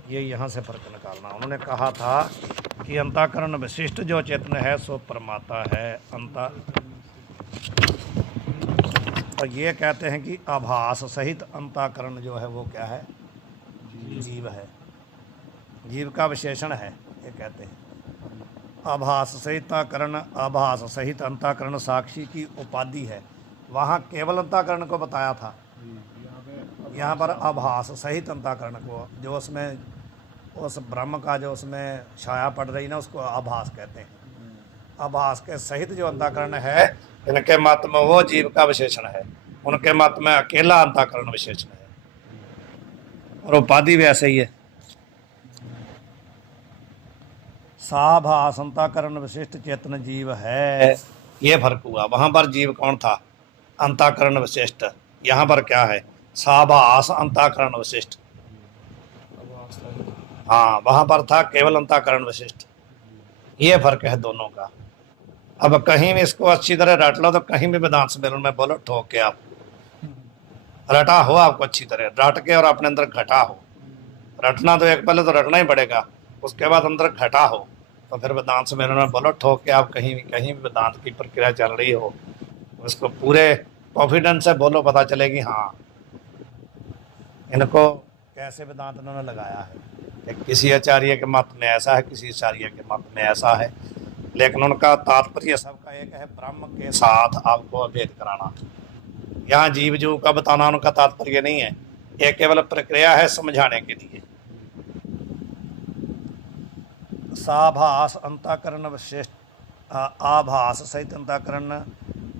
ये यहाँ से फर्क निकालना। उन्होंने कहा था कि अंताकरण विशिष्ट जो चेतन है सो परमात्मा है। और ये कहते हैं कि आभास सहित अंताकरण जो है वो क्या है, जीव है, जीव का विशेषण है, ये कहते हैं। आभास सहित अंताकरण, आभास सहित अंताकरण साक्षी की उपाधि है। वहाँ केवल अंताकरण को बताया था, यहाँ पर आभास सहित अंताकरण को, जो उसमें उस ब्रह्म का जो उसमें छाया पड़ रही ना, उसको आभास कहते हैं। आभास के सहित जो अंताकरण है, इनके मत में वो जीव का विशेषण है, उनके मत में अकेला अंताकरण विशेषण है, और उपाधि भी ऐसे ही है। साभास अंताकरण विशिष्ट चेतन जीव है, ये फर्क हुआ। वहाँ पर जीव कौन था, अंताकरण विशिष्ट। यहाँ पर क्या है, साभास अंताकरण विशिष्ट। हाँ, वहाँ पर था केवल अंताकरण विशिष्ट। ये फर्क है दोनों का। अब कहीं भी इसको अच्छी तरह रट लो, तो कहीं भी वेदांत सम्मेलन में बोलो ठोक के आप रटा हो, आपको अच्छी तरह रट के और अपने अंदर घटा हो। रटना तो एक, पहले तो रटना ही पड़ेगा, उसके बाद अंदर घटा हो, तो फिर वेदांत सम्मेलन में बोलो ठोक के आप कहीं भी वेदांत की प्रक्रिया चल रही हो, उसको पूरे कॉन्फिडेंस से बोलो, पता चलेगी हाँ इनको कैसे वेदांत इन्होंने लगाया है। कि किसी आचार्य के मत में ऐसा है, किसी आचार्य के मत में ऐसा है। लेकिन उनका तात्पर्य सबका एक है, ब्रह्म के साथ आपको अभेद कराना। यहाँ जीव जीव का बताना उनका तात्पर्य नहीं है, ये केवल प्रक्रिया है समझाने के लिए। साभास अंतःकरण विशिष्ट, आभास सहित अंतःकरण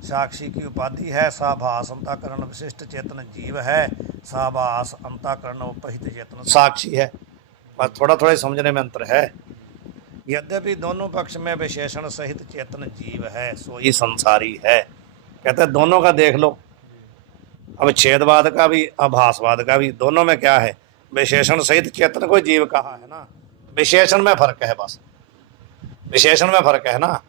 साक्षी की उपाधि है। साभास अंतःकरण विशिष्ट चेतन जीव है, साभास अंतःकरण उपहित चेतन साक्षी है। बस थोड़ा थोड़ा समझने में अंतर है। यद्यपि दोनों पक्ष में विशेषण सहित चेतन जीव है, सो ही संसारी है। कहते हैं दोनों का देख लो, अब छेदवाद का भी आभासवाद का भी, दोनों में क्या है, विशेषण सहित चेतन को जीव कहा है ना, विशेषण में फर्क है, बस विशेषण में फर्क है ना,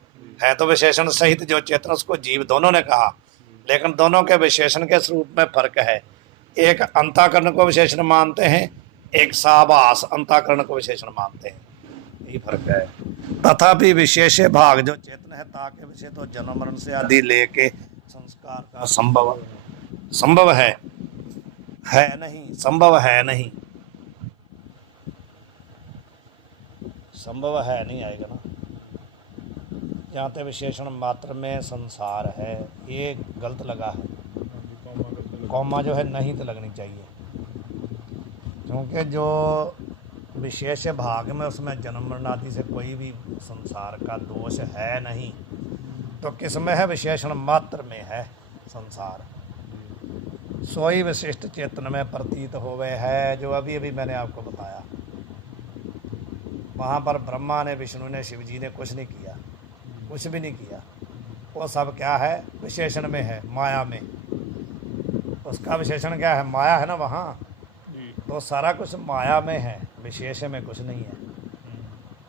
है तो विशेषण सहित जो चेतन उसको जीव दोनों ने कहा, लेकिन दोनों के विशेषण के स्वरूप में फर्क है। एक अंतःकरण को विशेषण मानते हैं, एक साभास अंतःकरण को विशेषण मानते हैं, यही फर्क है। तथापि विशेष भाग जो चेतन है, ताके विषय तो जन्म मरण से आदि लेके संस्कार का संभव है नहीं, संभव है नहीं, संभव है नहीं आएगा ना। जहाँ तक विशेषण मात्र में संसार है, ये गलत लगा है, कौमा जो है नहीं तो लगनी चाहिए, क्योंकि जो विशेष भाग में उसमें जन्म मरण आदि से कोई भी संसार का दोष है नहीं, तो किस में है, विशेषण मात्र में है संसार। सोई विशिष्ट चेतन में प्रतीत होवे है, जो अभी अभी मैंने आपको बताया। वहाँ पर ब्रह्मा ने, विष्णु ने, शिव जी ने कुछ नहीं किया, कुछ भी नहीं किया। वो सब क्या है, विशेषण में है, माया में। उसका विशेषण क्या है, माया है ना वहाँ, तो सारा कुछ माया में है, विशेष में कुछ नहीं है।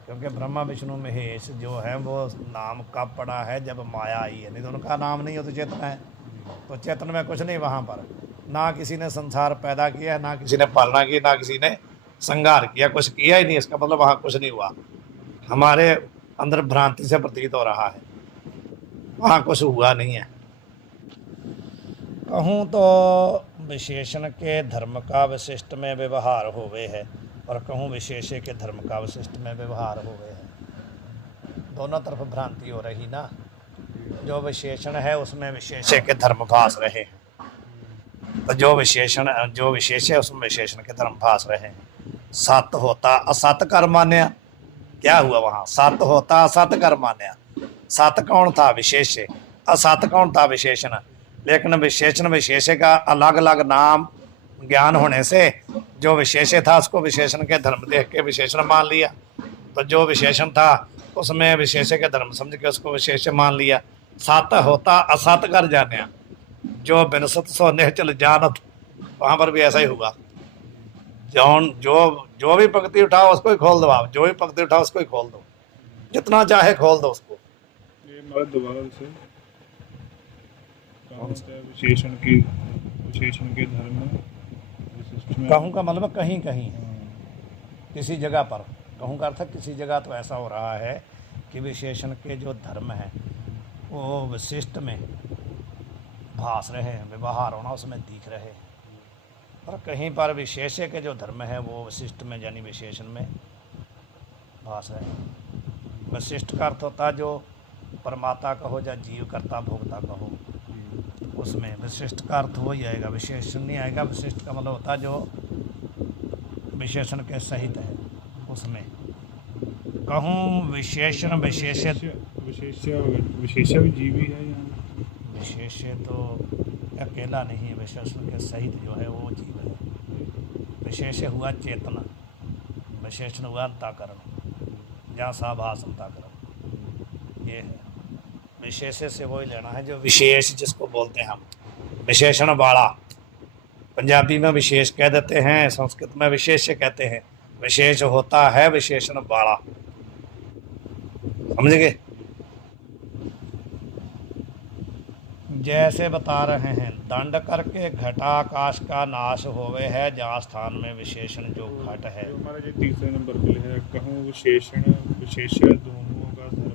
क्योंकि ब्रह्मा विष्णु महेश जो है वो नाम कब पड़ा है, जब माया आई है, नहीं तो उनका नाम नहीं हो तो चेतन है। तो चेतन में कुछ नहीं वहाँ पर, ना किसी ने संसार पैदा किया, ना किसी ने पालना की, ना किसी ने संहार किया, कुछ किया ही नहीं। इसका मतलब वहाँ कुछ नहीं हुआ, हमारे अंदर भ्रांति से प्रतीत हो रहा है, वहाँ कुछ हुआ नहीं है। कहूँ तो विशेषण के धर्म का विशिष्ट में व्यवहार होवे है, और कहूँ विशेषे के धर्म का विशिष्ट में व्यवहार होवे है। दोनों तरफ भ्रांति हो रही ना, जो विशेषण है उसमें विशेषे के धर्म भास रहे हैं, तो जो विशेष है उसमें विशेषण के धर्म भास रहे हैं। सत होता असत कर मान्या, क्या हुआ वहाँ, सत होता असत कर मान्या। सत कौन था, विशेष, असत कौन था, विशेषण। लेकिन विशेषण विशेष का अलग अलग नाम ज्ञान होने से जो विशेष था उसको विशेषण के धर्म देख के विशेषण मान लिया, तो जो विशेषण था उसमें विशेष के धर्म समझ के उसको विशेष मान लिया। सत होता असत कर जाने, जो बिनसत सो निश्चल जानत, वहाँ पर भी ऐसा ही हुआ। जो भी पंक्ति उठाओ उसको ही खोल दो, आप जो भी पंक्ति उठाओ उसको ही खोल दो, जितना चाहे खोल दो उसको। ये मतलब दोबारा से विशेषण के धर्म विशिष्ट में, कहूँ का मतलब कहीं कहीं किसी जगह पर, कहूँ का अर्थ किसी जगह तो ऐसा हो रहा है कि विशेषण के जो धर्म हैं वो विशिष्ट में भास रहे हैं, व्यवहार होना उसमें दिख रहे हैं, और कहीं पर विशेष के जो धर्म है वो विशिष्ट में यानी विशेषण में भास रहे हैं। विशिष्ट का अर्थ होता जो परमात्मा कहो या जीव कर्ता भोक्ता कहो, उसमें विशिष्ट का अर्थ वही आएगा, विशेषण नहीं आएगा। विशिष्ट का मतलब होता जो विशेषण के सहित है, उसमें कहूँ विशेषण विशेष भी जीव ही है यहाँ। विशेष तो अकेला नहीं है, विशेषण के सहित जो है वो जीव है। विशेष हुआ चेतना, विशेषण हुआ अंतःकरण, जहाँ साभास अंतःकरण, ये है। विशेष से वही लेना है जो विशेष जिसको बोलते हैं हम, विशेषण वाला। पंजाबी में विशेष कह देते हैं, संस्कृत में विशेष कहते हैं। विशेष होता है विशेषण वाला, समझ गए। जैसे बता रहे हैं, दंड करके घटाकाश का नाश होवे है, जहाँ स्थान में विशेषण जो घट है। जो हमारा जो तीसरे नंबर पे है, कहूँ विशेषण विशेष दोनों का धर्म,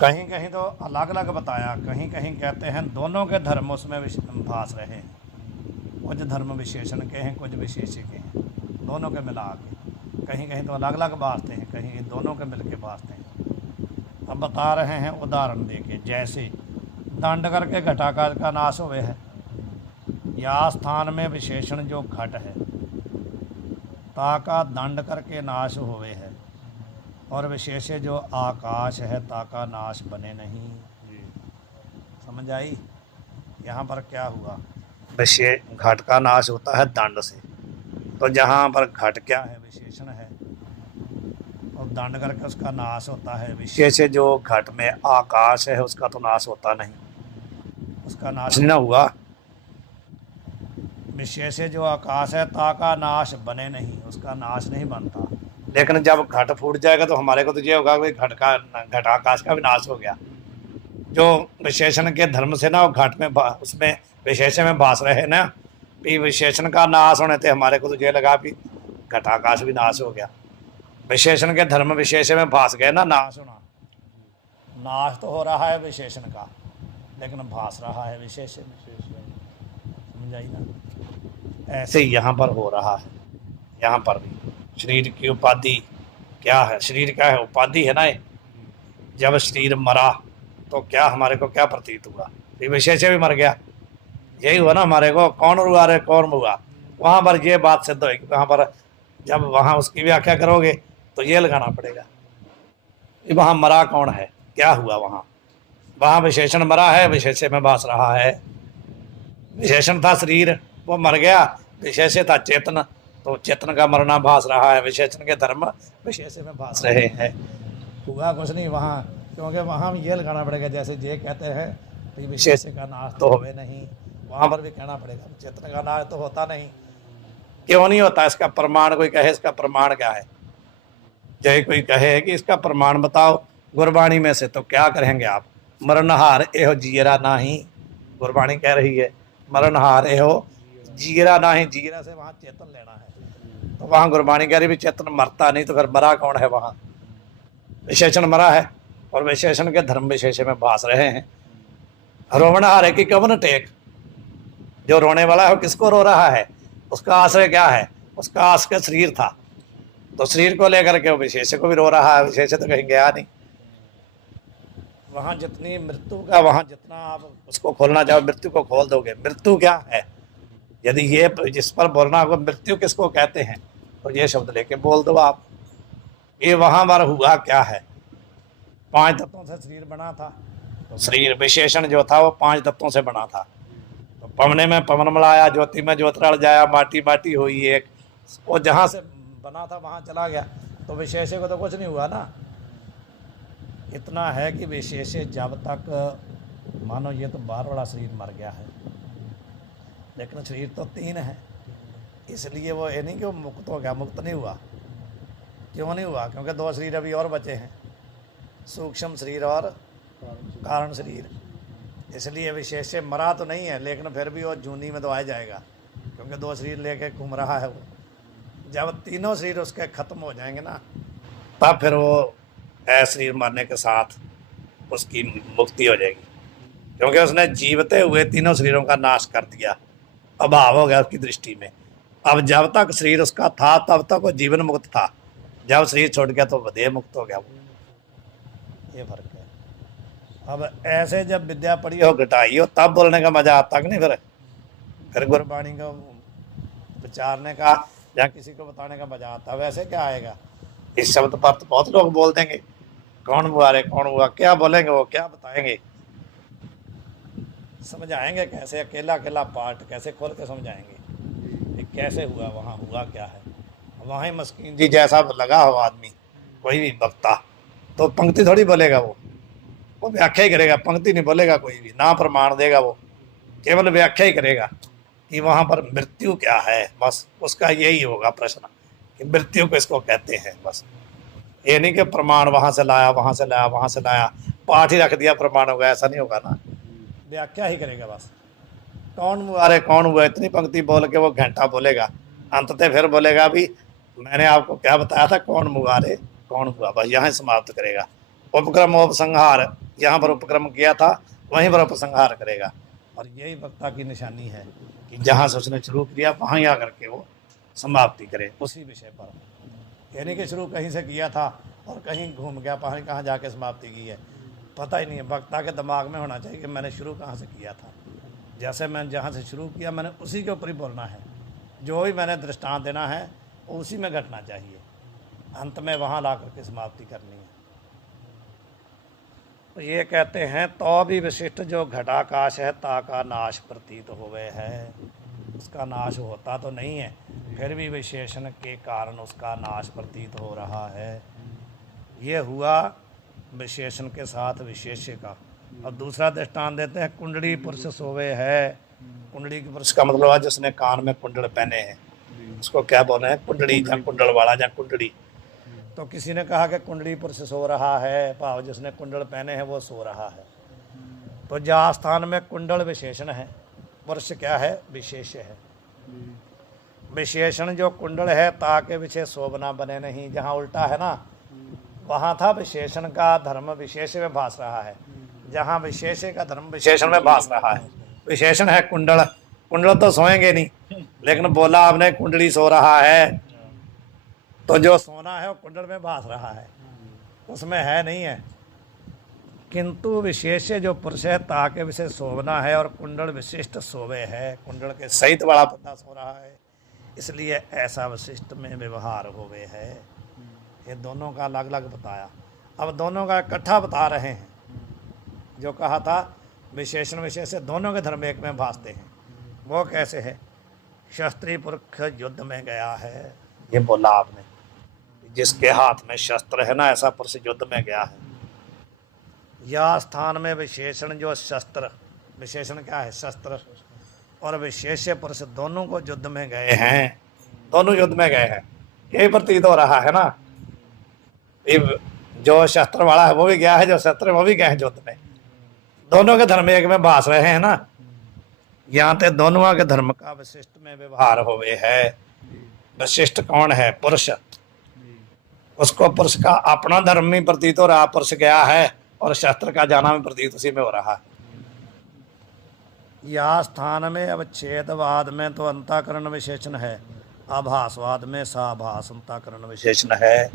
कहीं कहीं तो अलग अलग बताया, कहीं कहीं कहते हैं दोनों के धर्म उसमें भास रहे हैं। कुछ धर्म विशेषण के हैं, कुछ विशेष के हैं, दोनों के मिला के। कहीं कहीं तो अलग अलग भासते हैं, कहीं दोनों के मिल के भासते हैं। अब बता रहे हैं उदाहरण देके, जैसे दंड करके घटाकाश का नाश हुए है, या स्थान में विशेषण जो घट है ताका दंड करके नाश हुए है, और विशेष जो आकाश है ताका नाश बने नहीं। जी। समझ आई? यहाँ पर क्या हुआ, विशेष घट का नाश होता है दंड से, तो जहाँ पर घट क्या है, विशेषण है, और दंड करके उसका नाश होता है। विशेष जो घट में आकाश है उसका तो नाश होता नहीं, उसका नाश नहीं ना हुआ। विशेष जो आकाश है ताका नाश बने नहीं, उसका नाश नहीं बनता। लेकिन जब घट फूट जाएगा तो हमारे को तो ये होगा कि घट आकाश का भी नाश हो गया। जो विशेषण के धर्म से ना वो घट में उसमें विशेषण में भास रहे ना, कि विशेषण का नाश होने से हमारे को तो ये लगा कि घट आकाश भी नाश हो गया। विशेषण के धर्म विशेष में भास गए ना, नाश होना, नाश तो हो रहा है विशेषण का, लेकिन भास रहा है विशेष में। समझ आई ना? ऐसे ही यहाँ पर हो रहा है। यहाँ पर भी शरीर की उपाधि क्या है, शरीर क्या है, उपाधि है ना ये। जब शरीर मरा तो क्या हमारे को क्या प्रतीत हुआ, ये विशेष भी मर गया, यही हुआ ना हमारे को, कौन रुआ रे कौन हुआ। वहाँ पर ये बात सिद्ध होगी, वहाँ पर जब वहाँ उसकी व्याख्या करोगे तो ये लगाना पड़ेगा कि वहाँ मरा कौन है, क्या हुआ वहाँ। वहाँ विशेषण मरा है, विशेष में भास रहा है। विशेषण था शरीर, वो मर गया, विशेष था चेतन, तो चेतन का मरना भास रहा है। विशेषण के धर्म विशेष में भास रहे हैं। हुआ कुछ नहीं वहाँ, क्योंकि वहाँ ये लगाना पड़ेगा, जैसे ये कहते हैं कि विशेष का नाश तो होवे नहीं, वहाँ पर भी कहना पड़ेगा चेतन का नाश तो होता नहीं। क्यों नहीं होता, इसका प्रमाण कोई कहे, इसका प्रमाण क्या है। चाहे कोई कहे कि इसका प्रमाण बताओ गुरबाणी में से, तो क्या करेंगे आप, मरणहार एहो जीरा नाही, गुरबाणी कह रही है मरणहार एहो जीरा नाही, जीरा से वहाँ चेतन लेना है, तो वहाँ गुरबाणी कह रही भी चेतन मरता नहीं, तो फिर मरा कौन है वहाँ, विशेषण मरा है, और विशेषण के धर्म विशेष में भास रहे हैं। रोवणहार है कि कवन टेक, जो रोने वाला है किसको रो रहा है, उसका आश्रय क्या है, उसका आश्रय शरीर था, तो शरीर को लेकर के वो विशेष को भी रो रहा है, विशेष तो कहीं गया नहीं। वहाँ जितनी मृत्यु का, वहाँ जितना आप उसको खोलना चाहो मृत्यु को खोल दोगे। मृत्यु क्या है, यदि ये जिस पर बोलना होगा मृत्यु किसको कहते हैं, तो ये शब्द लेके बोल दो आप। ये वहाँ पर हुआ क्या है, 5 तत्वों से शरीर बना था, तो शरीर विशेषण जो था वो 5 तत्वों से बना था। तो पवने में पवन मिलाया, ज्योति में ज्योत रल जाया, माटी माटी हुई एक, वो जहाँ से बना था वहाँ चला गया, तो विशेष को तो कुछ नहीं हुआ ना। इतना है कि विशेष जब तक मानो ये तो बाहर वाला शरीर मर गया है, लेकिन शरीर तो 3 है, इसलिए वो ये नहीं कि वो मुक्त हो गया, मुक्त नहीं हुआ। क्यों नहीं हुआ, क्योंकि 2 शरीर अभी और बचे हैं, सूक्ष्म शरीर और कारण शरीर। इसलिए विशेष मरा तो नहीं है, लेकिन फिर भी वो जूनी में तो आ जाएगा, क्योंकि 2 शरीर लेके घूम रहा है वो। जब तीनों शरीर उसके ख़त्म हो जाएंगे ना, तब फिर वो शरीर मरने के साथ उसकी मुक्ति हो जाएगी, क्योंकि उसने जीवते हुए तीनों शरीरों का नाश कर दिया, अभाव हो गया उसकी दृष्टि में। अब जब तक शरीर उसका था तब तक वो जीवन मुक्त था, जब शरीर छोड़ गया तो देह मुक्त हो गया वो। ये फर्क है। अब ऐसे जब विद्या पढ़ी हो घटाई हो तब बोलने का मजा आता कि नहीं, फिर गुरबाणी को विचारने का या किसी को बताने का मजा आता। वैसे क्या आएगा, इस शब्द पर तो बहुत लोग बोल देंगे, कौन हुआ रे कौन हुआ, क्या बोलेंगे वो, क्या बताएंगे, समझाएंगे कैसे, अकेला अकेला पाठ कैसे खोल के समझाएंगे कैसे हुआ, वहाँ हुआ क्या है। वहाँ ही मस्कीन जी जैसा लगा हो आदमी, कोई भी वक्ता, तो पंक्ति थोड़ी बोलेगा वो व्याख्या ही करेगा, पंक्ति नहीं बोलेगा कोई भी, ना प्रमाण देगा, वो केवल व्याख्या ही करेगा कि वहाँ पर मृत्यु क्या है, बस उसका यही होगा प्रश्न कि मृत्यु को इसको कहते हैं। बस ये नहीं कि प्रमाण वहाँ से लाया वहाँ से लाया वहाँ से लाया, पाठ ही रख दिया प्रमाण होगा, ऐसा नहीं होगा ना, व्याख्या ही करेगा बस। कौन हुआ रे कौन हुआ, इतनी पंक्ति बोल के वो घंटा बोलेगा, अंततः फिर बोलेगा भी मैंने आपको क्या बताया था, कौन हुआ रे कौन हुआ, बस यहाँ समाप्त करेगा। उपक्रम उपसंहार, यहाँ पर उपक्रम किया था वहीं पर उपसंहार करेगा। और यही वक्ता की निशानी है कि जहाँ से उसने शुरू किया वहाँ ही आकर के वो समाप्ति करे उसी विषय पर, यानी कि शुरू कहीं से किया था और कहीं घूम गया, पता नहीं कहाँ जाके समाप्ति की है, पता ही नहीं है। वक्ता के दिमाग में होना चाहिए कि मैंने शुरू कहाँ से किया था, जैसे मैंने जहाँ से शुरू किया मैंने उसी के ऊपर ही बोलना है, जो भी मैंने दृष्टांत देना है उसी में घटना चाहिए, अंत में वहाँ ला करके समाप्ति करनी है। तो ये कहते हैं तो भी विशिष्ट जो घटाकाश है ताका नाश प्रतीत होवे है, उसका नाश होता तो नहीं है, फिर भी विशेषण के कारण उसका नाश प्रतीत हो रहा है। ये हुआ विशेषण के साथ विशेष्य का। अब दूसरा दृष्टांत देते हैं, कुंडली पुरुष सोवे है। कुंडली के पुरुष का मतलब है जिसने कान में कुंडल पहने हैं, उसको क्या बोले हैं, कुंडली या कुंडल वाला या कुंडली। तो किसी ने कहा कि कुंडली पुरुष सो रहा है, भाव जिसने कुंडल पहने हैं वो सो रहा है। तो जहाँ स्थान में कुंडल विशेषण है, पुरुष क्या है, विशेष है। विशेषण जो कुंडल है ताके विषय शोभना बने नहीं, जहाँ उल्टा है ना वहाँ था विशेषण का धर्म विशेष में भास रहा है, जहाँ विशेष का धर्म विशेषण में भास रहा है। विशेषण है कुंडल, कुंडल तो सोएंगे नहीं, लेकिन बोला आपने कुंडली सो रहा है, तो जो सोना है वो कुंडल में भास रहा है, उसमें है नहीं है। किंतु विशेष जो पुरुष है ताके विषय शोभना है और कुंडल विशिष्ट सोवे है, कुंडल के सहित बड़ा बंदा सो रहा है, इसलिए ऐसा विशिष्ट में व्यवहार होवे है। ये दोनों का अलग अलग बताया, अब दोनों का इकट्ठा बता रहे हैं। जो कहा था विशेषण विशेष से दोनों के धर्म एक में भासते हैं, वो कैसे है। शस्त्री पुरुष युद्ध में गया है, ये बोला आपने, जिसके हाथ में शस्त्र है ना ऐसा पुरुष युद्ध में गया है। या स्थान में विशेषण जो शस्त्र, विशेषण क्या है, शस्त्र, और विशेष पुरुष दोनों को युद्ध में गए हैं, दोनों युद्ध में गए हैं, यही प्रतीत हो रहा है ना। जो शस्त्र वाला है वो भी गया है, जो शस्त्र वो भी गए हैं युद्ध में, दोनों के धर्म एक में भास रहे हैं ना। यहाँ पे दोनों के धर्म का विशिष्ट में व्यवहार हुए है। विशिष्ट कौन है, पुरुष, उसको पुरुष का अपना धर्म भी प्रतीत हो रहा, पुरुष गया है, और शस्त्र का जाना भी प्रतीत उसी में हो रहा है। या स्थान में अवच्छेदवाद में तो अंतःकरण विशेषण है, आभासवाद में साभास अंतःकरण विशेषण है।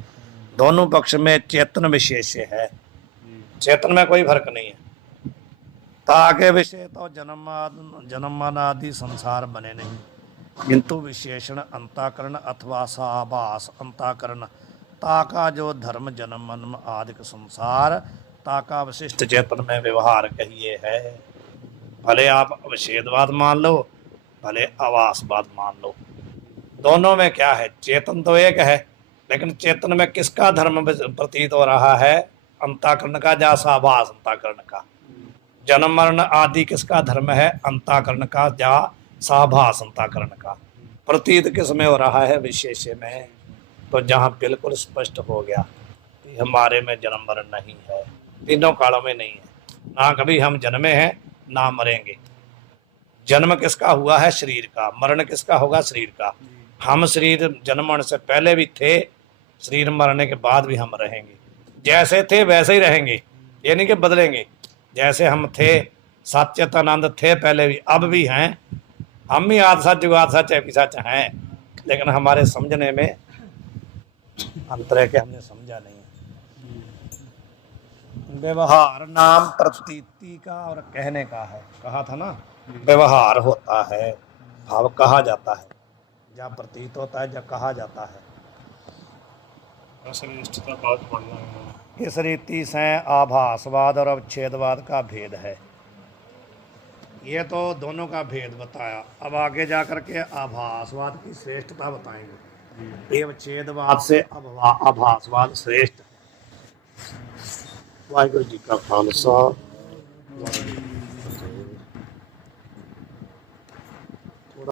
दोनों पक्ष में चेतन विशेष है, चेतन में कोई फर्क नहीं है। ताके विषय तो जन्म आदि संसार बने नहीं, किंतु विशेषण अंतःकरण अथवा साभास अंतःकरण ताका जो धर्म जन्म आदि संसार ताका विशिष्ट चेतन में व्यवहार कहिए है। भले आप अवच्छेदवाद मान लो, भले आवासवाद मान लो, दोनों में क्या है, चेतन तो एक है, लेकिन चेतन में किसका धर्म प्रतीत हो रहा है, अंतःकरण का या साभास अंतःकरण का। जन्म मरण आदि किसका धर्म है, अंतःकरण का या साभास अंतःकरण का। प्रतीत किस में हो रहा है, विशेष में। तो जहाँ बिल्कुल स्पष्ट हो गया कि हमारे में जन्म मरण नहीं है, तीनों कालों में नहीं है, ना कभी हम जन्मे हैं ना मरेंगे। जन्म किसका हुआ है, शरीर का, मरण किसका होगा, शरीर का। हम शरीर जन्मने से पहले भी थे, शरीर मरने के बाद भी हम रहेंगे, जैसे थे वैसे ही रहेंगे, ये नहीं कि बदलेंगे। जैसे हम थे, सच्चिदानंद थे पहले भी, अब भी हैं, हम भी आध सच जुगाद सच है सच हैं, लेकिन हमारे समझने में अंतर है कि हमने समझा नहीं है। व्यवहार नाम प्रतीति का और कहने का है, कहा था ना, व्यवहार होता है, भाव कहा जाता है, या प्रतीत होता है या कहा जाता है। किस रीति से आभासवाद और अवच्छेदवाद का भेद है, ये तो दोनों का भेद बताया। अब आगे जाकर के आभासवाद की श्रेष्ठता बताएंगे। अवच्छेदवाद से आभासवाद श्रेष्ठ है। वाहिगुरु जी का खालसा।